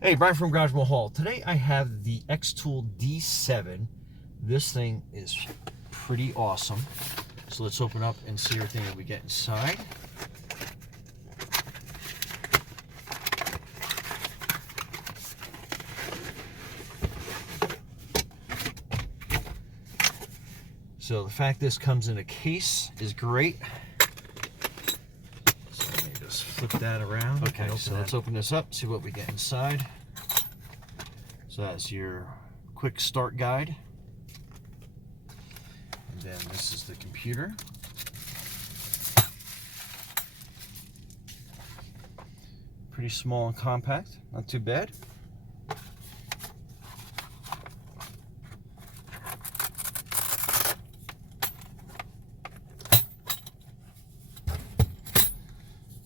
Hey, Brian from GarageMahal. Today I have the XTOOL D7. This thing is pretty awesome. So let's open up and see everything that we get inside. So the fact this comes in a case is great. So let me just flip that around. Okay, so let's open this up, see what we get inside. So that's your quick start guide. And then this is the computer. Pretty small and compact, not too bad.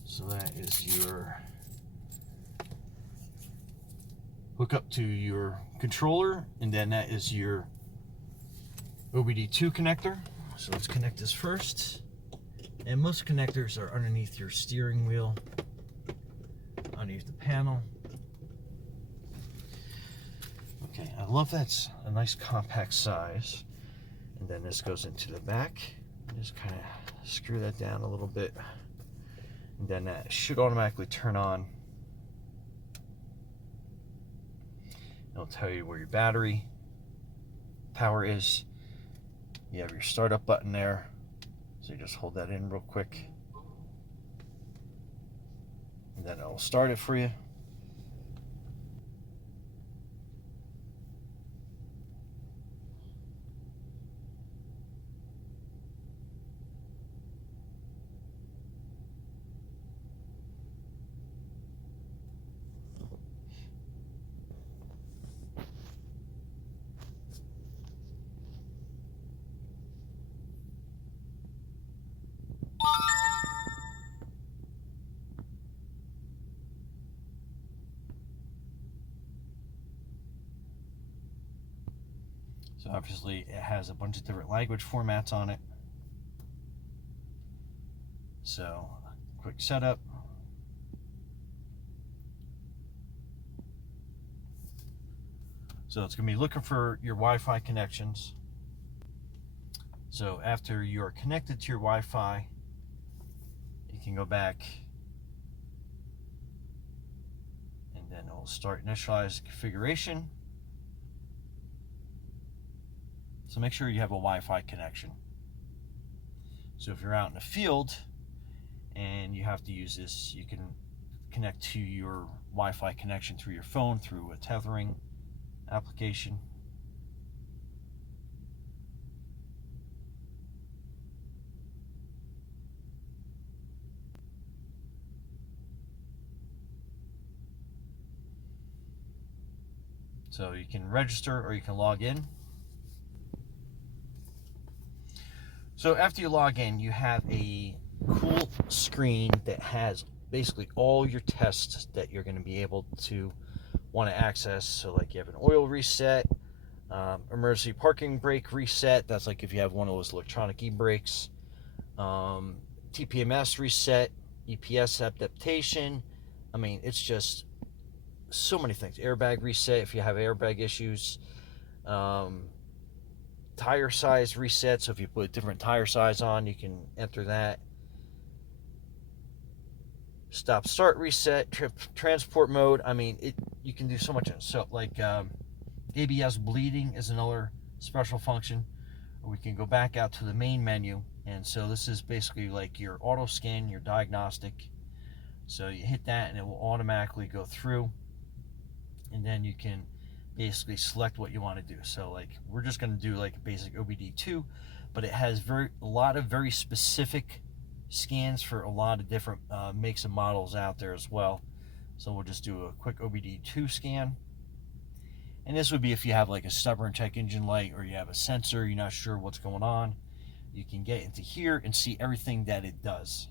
So that is your hook up to your controller, and then that is your OBD2 connector. So let's connect this first. And most connectors are underneath your steering wheel, underneath the panel. Okay, I love that's a nice compact size. And then this goes into the back. Just kind of screw that down a little bit. And then that should automatically turn on. It'll tell you where your battery power is. You have your startup button there. So you just hold that in real quick. And then it'll start it for you. So obviously it has a bunch of different language formats on it. So quick setup. So it's going to be looking for your Wi-Fi connections. So after you're connected to your Wi-Fi, you can go back and then it will start initialize configuration. So make sure you have a Wi-Fi connection. So if you're out in the field and you have to use this, you can connect to your Wi-Fi connection through your phone, through a tethering application. So you can register or you can log in. So after you log in, you have a cool screen that has basically all your tests that you're going to be able to want to access. So like you have an oil reset, emergency parking brake reset. That's like if you have one of those electronic e-brakes. TPMS reset, EPS adaptation. I mean, it's just so many things. Airbag reset if you have airbag issues. Tire size reset, so if you put different tire size on, you can enter that. Stop start reset, transport mode. I mean, you can do so much. So like ABS bleeding is another special function. We can go back out to the main menu, and so this is basically like your auto scan, your diagnostic. So you hit that and it will automatically go through, and then you can basically select what you want to do. So like we're just going to do like a basic OBD2, but it has a lot of very specific scans for a lot of different makes and models out there as well. So we'll just do a quick OBD2 scan. And this would be if you have like a stubborn check engine light or you have a sensor, you're not sure what's going on. You can get into here and see everything that it does.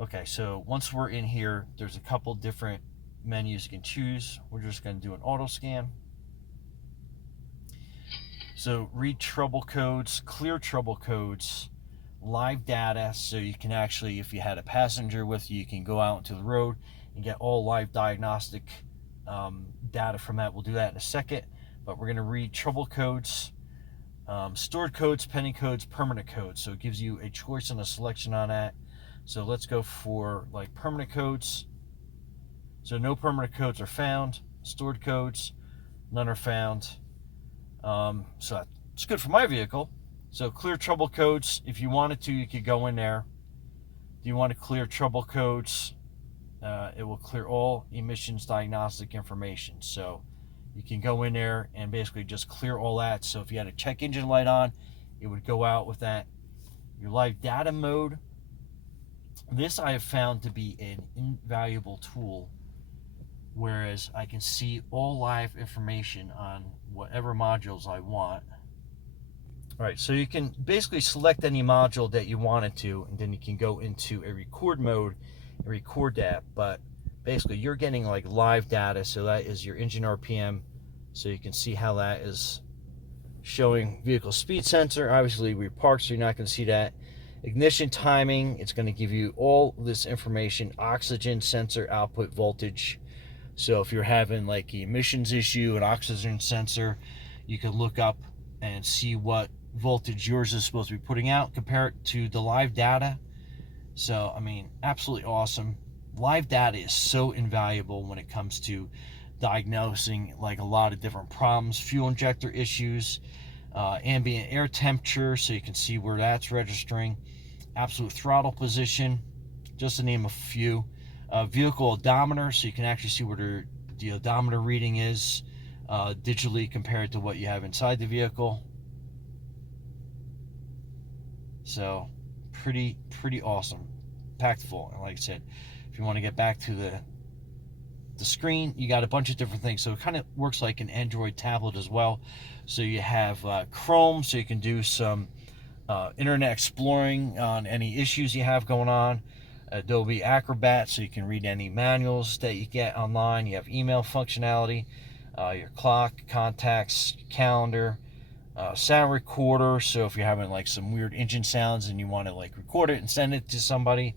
Okay, so once we're in here, there's a couple different menus you can choose. We're just going to do an auto scan. So read trouble codes, clear trouble codes, live data, so you can actually, if you had a passenger with you, you can go out into the road and get all live diagnostic data from that. We'll do that in a second, but we're going to read trouble codes, stored codes, pending codes, permanent codes. So it gives you a choice and a selection on that. So let's go for like permanent codes. So no permanent codes are found. Stored codes, none are found. So that's good for my vehicle. So clear trouble codes. If you wanted to, you could go in there. Do you want to clear trouble codes? It will clear all emissions diagnostic information. So you can go in there and basically just clear all that. So if you had a check engine light on, it would go out with that. Your live data mode. This I have found to be an invaluable tool, whereas I can see all live information on whatever modules I want. All right, so you can basically select any module that you wanted to, and then you can go into a record mode and record that. But basically, you're getting like live data, so that is your engine RPM. So you can see how that is showing vehicle speed sensor. Obviously, we parked, so you're not going to see that. Ignition timing, it's going to give you all this information. Oxygen sensor output voltage. So if you're having like the emissions issue, an oxygen sensor, you can look up and see what voltage yours is supposed to be putting out, compare it to the live data. So, I mean, absolutely awesome. Live data is so invaluable when it comes to diagnosing like a lot of different problems, fuel injector issues, ambient air temperature, so you can see where that's registering, absolute throttle position, just to name a few. Vehicle odometer, so you can actually see where the odometer reading is digitally compared to what you have inside the vehicle. So pretty awesome, packed full. And like I said, if you want to get back to the screen, you got a bunch of different things. So it kind of works like an Android tablet as well. So you have Chrome, so you can do some internet exploring on any issues you have going on. Adobe Acrobat, so you can read any manuals that you get online. You have email functionality, your clock, contacts, calendar, sound recorder, so if you're having like some weird engine sounds and you want to like record it and send it to somebody,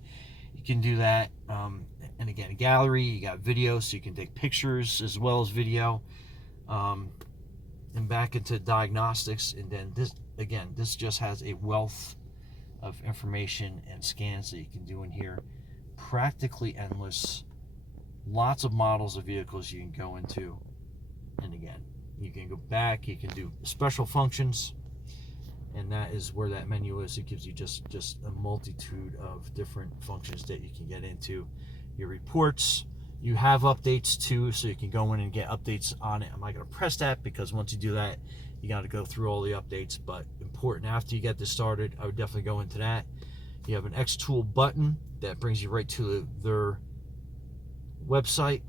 you can do that. And again, gallery, you got video, so you can take pictures as well as video. And back into diagnostics, and then this just has a wealth of information and scans that you can do in here. Practically endless. Lots of models of vehicles you can go into. And again, you can go back, you can do special functions, and that is where that menu is. It gives you just a multitude of different functions that you can get into. Your reports, you have updates too, so you can go in and get updates on it. I'm not going to press that because once you do that, you got to go through all the updates, but important after you get this started, I would definitely go into that. You have an XTOOL button that brings you right to their website,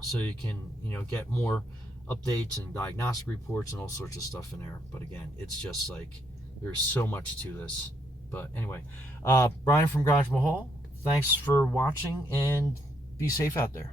so you can get more updates and diagnostic reports and all sorts of stuff in there. But again, it's just like there's so much to this. But anyway, Brian from GarageMahal, thanks for watching, and be safe out there.